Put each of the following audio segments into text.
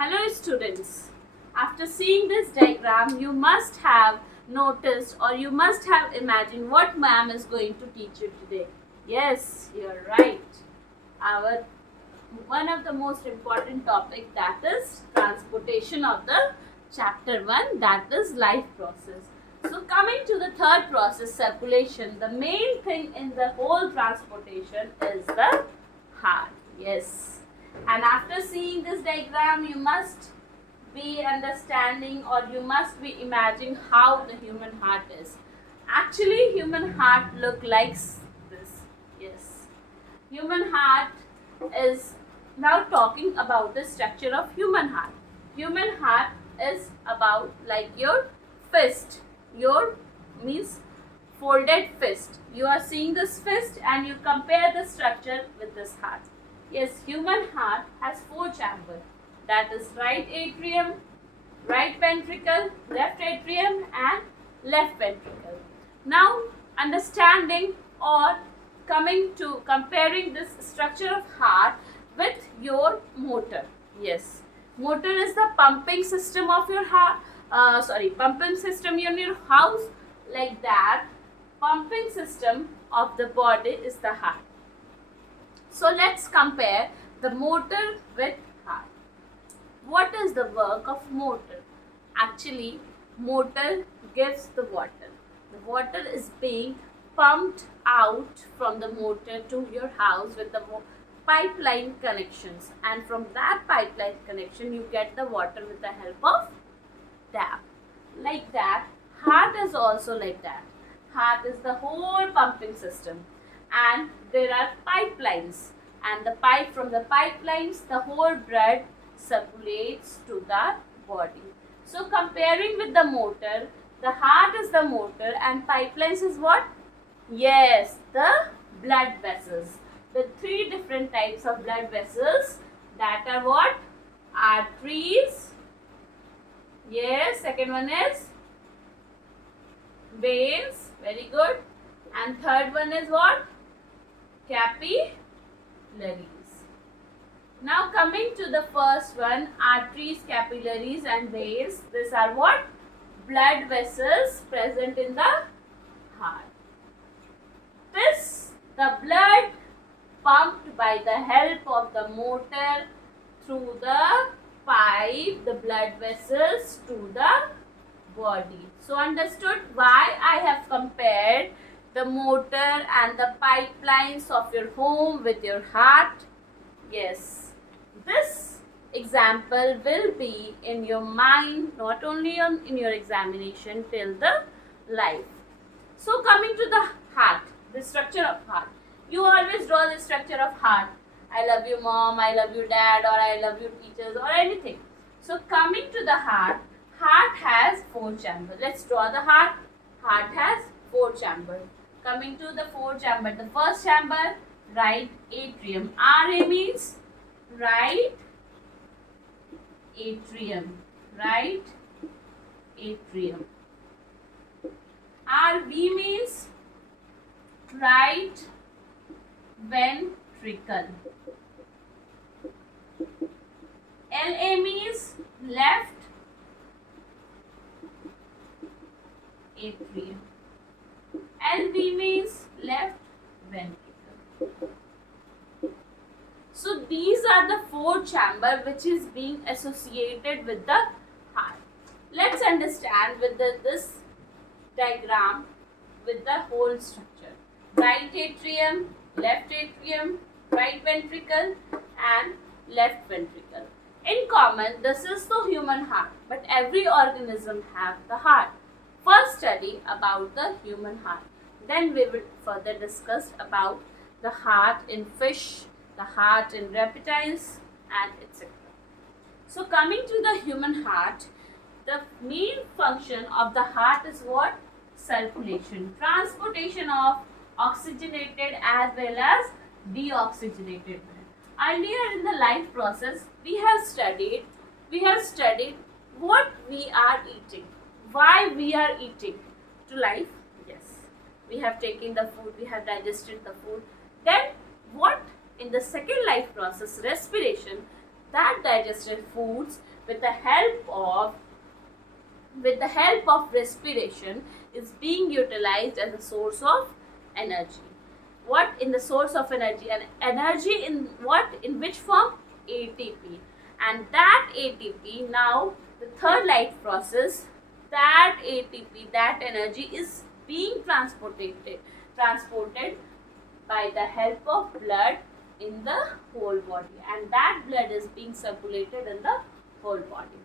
Hello students, after seeing this diagram you must have noticed or you must have imagined what ma'am is going to teach you today. Yes, you're right. Our one of the most important topic, that is transportation of the chapter 1, that is life process. So coming to the third process, circulation, the main thing in the whole transportation is the heart. Yes. And after seeing this diagram, you must be understanding or you must be imagining how the human heart is. Actually, human heart look like this. Yes. Human heart is now talking about the structure of human heart. Human heart is about like your fist. Your means folded fist. You are seeing this fist and you compare the structure with this heart. Yes, human heart has 4 chambers. That is right atrium, right ventricle, left atrium and left ventricle. Now understanding or coming to comparing this structure of heart with your motor. Yes, motor is the pumping system of your heart. Pumping system in your house, like that. Pumping system of the body is the heart. So let's compare the motor with heart. What is the work of motor? Actually, motor gives the water. The water is being pumped out from the motor to your house with the pipeline connections, and from that pipeline connection you get the water with the help of tap. Like that, heart is also like that. Heart is the whole pumping system and there are pipelines, and the pipe from the pipelines the whole blood circulates to the body. So comparing with the motor, the heart is the motor and pipelines is what? Yes, the blood vessels. The 3 different types of blood vessels, that are what? Arteries. Yes, second one is veins. Very good. And third one is what? Capillaries. Now coming to the first one, arteries, capillaries and veins. These are what? Blood vessels present in the heart. The blood pumped by the help of the motor through the pipe, the blood vessels to the body. So understood why I have compared the motor and the pipelines of your home with your heart? Yes, this example will be in your mind, not only in your examination till the life. So coming to the heart, the structure of heart. You always draw the structure of heart. I love you mom, I love you dad, or I love you teachers, or anything. So coming to the heart, heart has 4 chambers. Let's draw the heart. Heart has 4 chambers. Coming to the 4 chamber, the first chamber, right atrium. RA means right atrium. Right atrium. RV means right ventricle. LA means left atrium. LV means left ventricle. So these are the 4 chambers which is being associated with the heart. Let's understand with this diagram with the whole structure. Right atrium, left atrium, right ventricle and left ventricle. In common, this is the human heart, but every organism have the heart. First study about the human heart. Then we will further discuss about the heart in fish, the heart in reptiles and etc. So coming to the human heart, the main function of the heart is what? Circulation, transportation of oxygenated as well as deoxygenated blood. Earlier in the life process, we have studied what we are eating, why we are eating to life. Yes, we have taken the food, we have digested the food. Then what in the second life process, respiration, that digested foods with the help of respiration is being utilized as a source of energy. What in the source of energy? And energy in what? In which form? ATP. And that ATP, now the third life process, that ATP, that energy is being transported by the help of blood in the whole body, and that blood is being circulated in the whole body.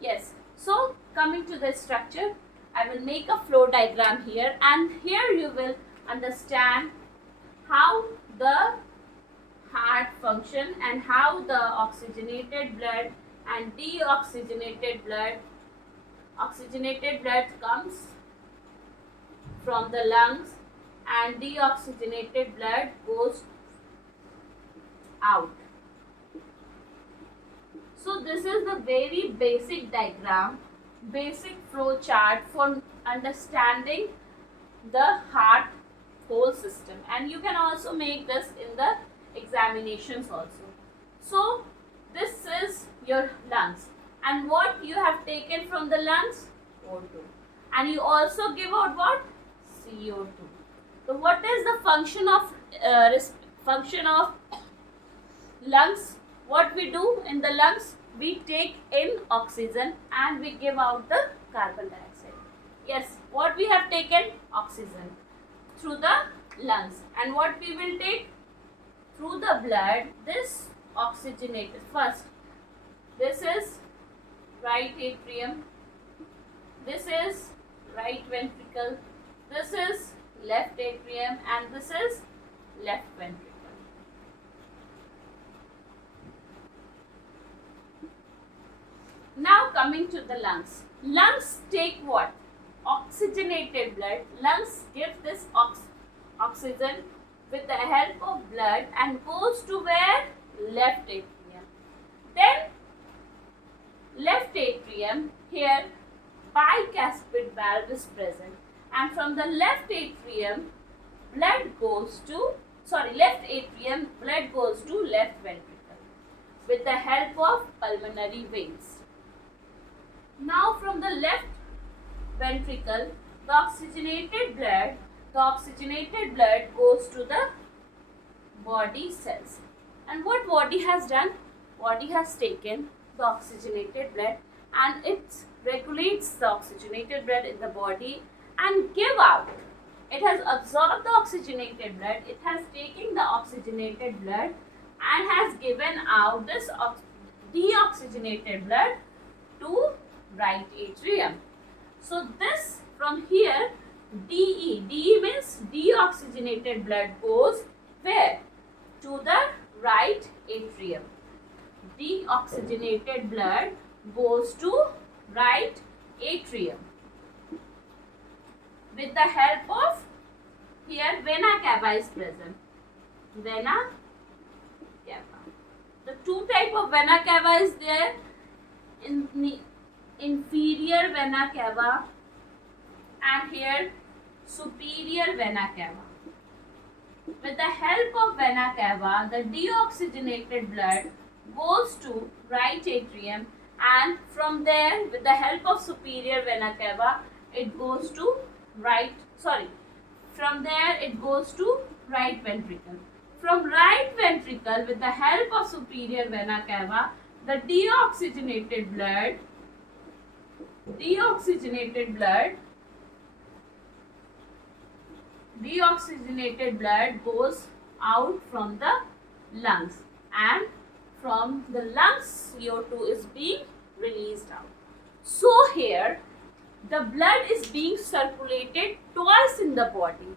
Yes, so coming to the structure, I will make a flow diagram here, and here you will understand how the heart function and how the oxygenated blood and deoxygenated blood comes from the lungs, and deoxygenated blood goes out. So this is the very basic diagram, basic flow chart for understanding the heart whole system, and you can also make this in the examinations also. So this is your lungs, and what you have taken from the lungs? O2, and you also give out what? CO2. So what is the function of lungs? What we do in the lungs? We take in oxygen and we give out the carbon dioxide. Yes, what we have taken? Oxygen through the lungs, and what we will take through the blood? This oxygenated first. This is right atrium, this is right ventricle, this is left atrium, and this is left ventricle. Now coming to the lungs. Lungs take what? Oxygenated blood. Lungs give this oxygen with the help of blood and goes to where? Left atrium. Then left atrium, here bicuspid valve is present, and from the left atrium blood goes to left ventricle with the help of pulmonary veins. Now from the left ventricle, the oxygenated blood goes to the body cells. And what body has done? Body has taken the oxygenated blood and it regulates the oxygenated blood in the body and give out. It has absorbed the oxygenated blood, it has taken the oxygenated blood and has given out this deoxygenated blood to right atrium. So this from here, DE means deoxygenated blood goes where? To the right atrium. Deoxygenated blood goes to right atrium with the help of, here vena cava is present. Vena cava. The two type of vena cava is there. In inferior vena cava and here superior vena cava. With the help of vena cava, the deoxygenated blood goes to right atrium, and from there with the help of superior vena cava it goes to right ventricle. From right ventricle with the help of superior vena cava, the deoxygenated blood goes out from the lungs, and from the lungs CO2 is being released out. So here the blood is being circulated twice in the body.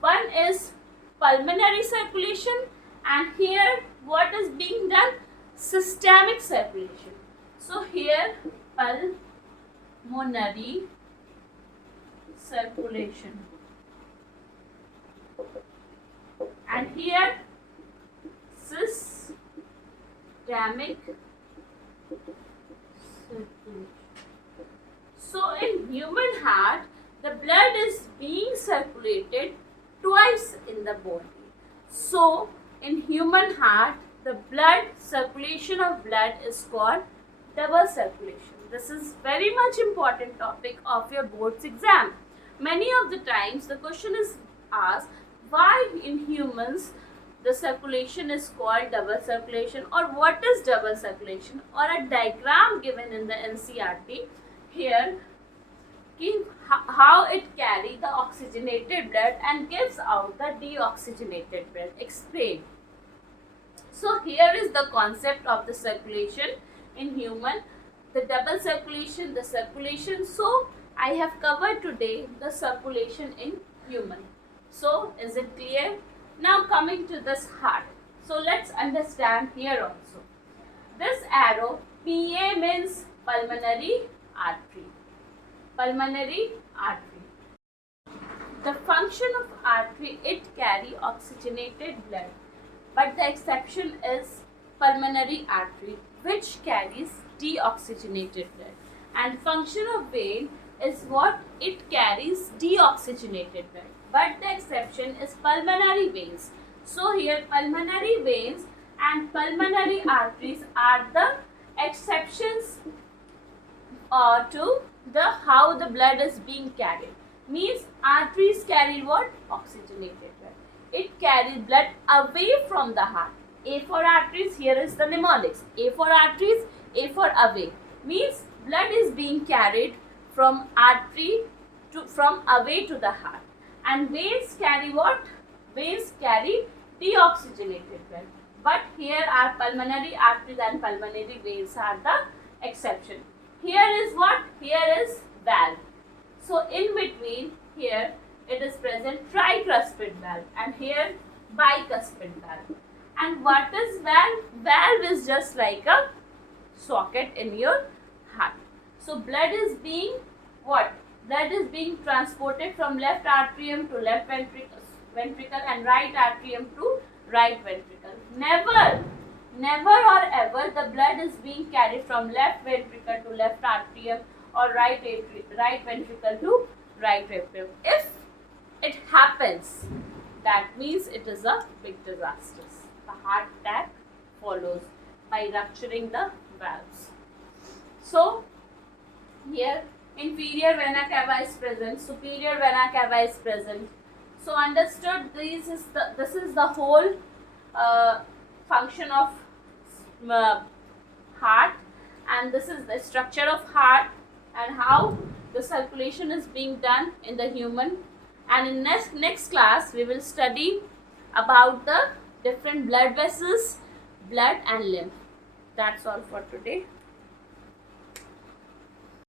One is pulmonary circulation, and here what is being done? Systemic circulation. So here pulmonary circulation, and here systemic circulation. So in human heart, the blood is being circulated twice in the body. So in human heart, the blood circulation of blood is called double circulation. This is very much important topic of your board's exam. Many of the times the question is asked, why in humans the circulation is called double circulation, or what is double circulation, or a diagram given in the NCERT here how it carries the oxygenated blood and gives out the deoxygenated blood. Explain. So here is the concept of the circulation in human, the double circulation, the circulation. So I have covered today the circulation in human. So is it clear? Now coming to this heart. So let's understand here also. This arrow PA means pulmonary artery. Pulmonary artery. The function of artery, it carry oxygenated blood, but the exception is pulmonary artery, which carries deoxygenated blood. And function of vein is what? It carries deoxygenated blood, but the exception is pulmonary veins. So here pulmonary veins and pulmonary arteries are the exceptions to the how the blood is being carried. Means arteries carry what? Oxygenated blood. It carries blood away from the heart. A for arteries, here is the mnemonics. A for arteries, A for away. Means blood is being carried from artery from away to the heart. And veins carry what? Veins carry deoxygenated blood. But here are pulmonary arteries and pulmonary veins are the exception. Here is what? Here is valve. So in between here it is present tricuspid valve, and here bicuspid valve. And what is valve? Valve is just like a socket in your heart. So blood is being what? Blood is being transported from left atrium to left ventricle and right atrium to right ventricle. Never or ever the blood is being carried from left ventricle to left atrium or right ventricle to right atrium. If it happens, that means it is a big disaster. The heart attack follows by rupturing the valves. So here inferior vena cava is present, superior vena cava is present. So understood, this is the whole function of heart, and this is the structure of heart and how the circulation is being done in the human. And in next class we will study about the different blood vessels, blood and lymph. That's all for today.